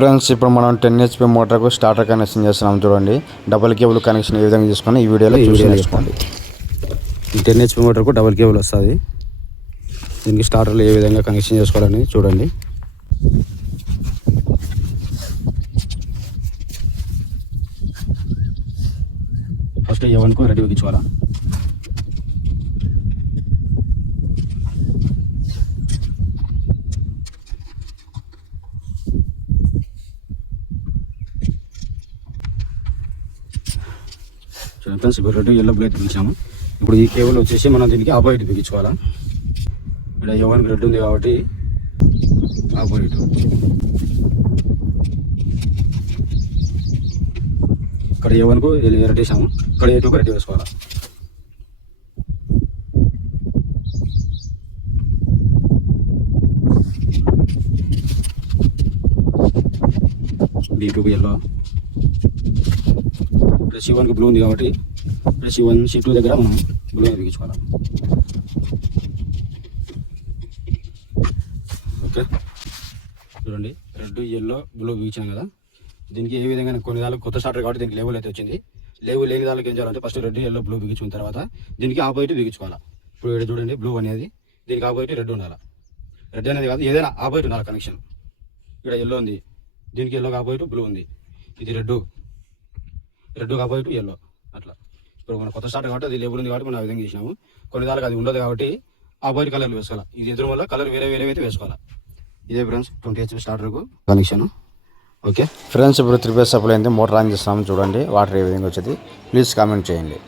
Friends ఇప్పుడు మనం 10 HP మోటార్కు starter connection చేస్తున్నాం చూడండి. డబుల్ కేబుల్ కనెక్షన్ ఏ విధంగా చేసుకుని ఈ వీడియోలో నేర్చుకోండి. ఈ 10 HP మోటార్కు డబుల్ కేబుల్ వస్తుంది. దీనికి స్టార్టర్లు ఏ విధంగా కనెక్షన్ చేసుకోవాలని చూడండి. ఫస్ట్ A1కు రెడీ ఎక్కించుకోవాలా. ఫ్రెండ్స్ ఇప్పుడు రెడ్ ఎల్లో బ్లేడ్ బిగించాము. ఇప్పుడు ఈ కేబుల్ వచ్చేసి మనం దీనికి ఆపోజిట్ బిగించుకోవాలా. ఇక్కడ A1కి రెడ్ ఉంది కాబట్టి ఆపోజిట్, ఇక్కడ A1కు రెడ్ వేసాము, ఇక్కడ A2కు రెడ్ వేసుకోవాలా. B2కు ఎల్లో, ప్లస్ C1కు బ్లూ ఉంది కాబట్టి ప్లస్ C1 C2 దగ్గర మనం బ్లూ బిగించుకోవాలి. ఓకే చూడండి, రెడ్ ఎల్లో బ్లూ బిగించాం కదా. దీనికి ఏ విధంగా కొన్ని దానికి కొత్త స్టార్టర్ కాబట్టి దీనికి లేబుల్ అయితే వచ్చింది. లేబుల్ లేని దానికి ఏం చేయాలంటే ఫస్ట్ రెడ్ ఎల్లో బ్లూ బిగించుకున్న తర్వాత దీనికి ఆపోజిట్ బిగించుకోవాలి. ఇప్పుడు ఇక్కడ చూడండి, బ్లూ అనేది దీనికి ఆపోజిట్ రెడ్ ఉండాలి. రెడ్ అనేది కాదు, ఏదైనా ఆపోజిట్ ఉండాలి కనెక్షన్. ఇక్కడ ఎల్లో ఉంది, దీనికి ఎల్లోకి ఆపోజిట్ బ్లూ ఉంది. ఇది రెడ్ ఆపోజిట్ ఎల్లో, అట్లా. ఇప్పుడు మన కొత్త స్టార్టర్ కాబట్టి అది లేబుల్ ఉంది కాబట్టి మనం ఆ విధంగా చేసినాము. కొన్ని దానికి అది ఉండదు కాబట్టి ఆపోజిట్ కలర్లు వేసుకోవాలి. ఇది ఎదురు వల్ల కలర్ వేరే అయితే వేసుకోవాలి. ఇదే ఫ్రెండ్స్ 20 HP స్టార్టర్కు కనెక్షన్. ఓకే ఫ్రెండ్స్ ఇప్పుడు 3 phase సప్లై అయింది. మోటార్ ఆన్ చేస్తాము చూడండి. వాటర్ ఏ విధంగా వచ్చేది ప్లీజ్ కామెంట్ చేయండి.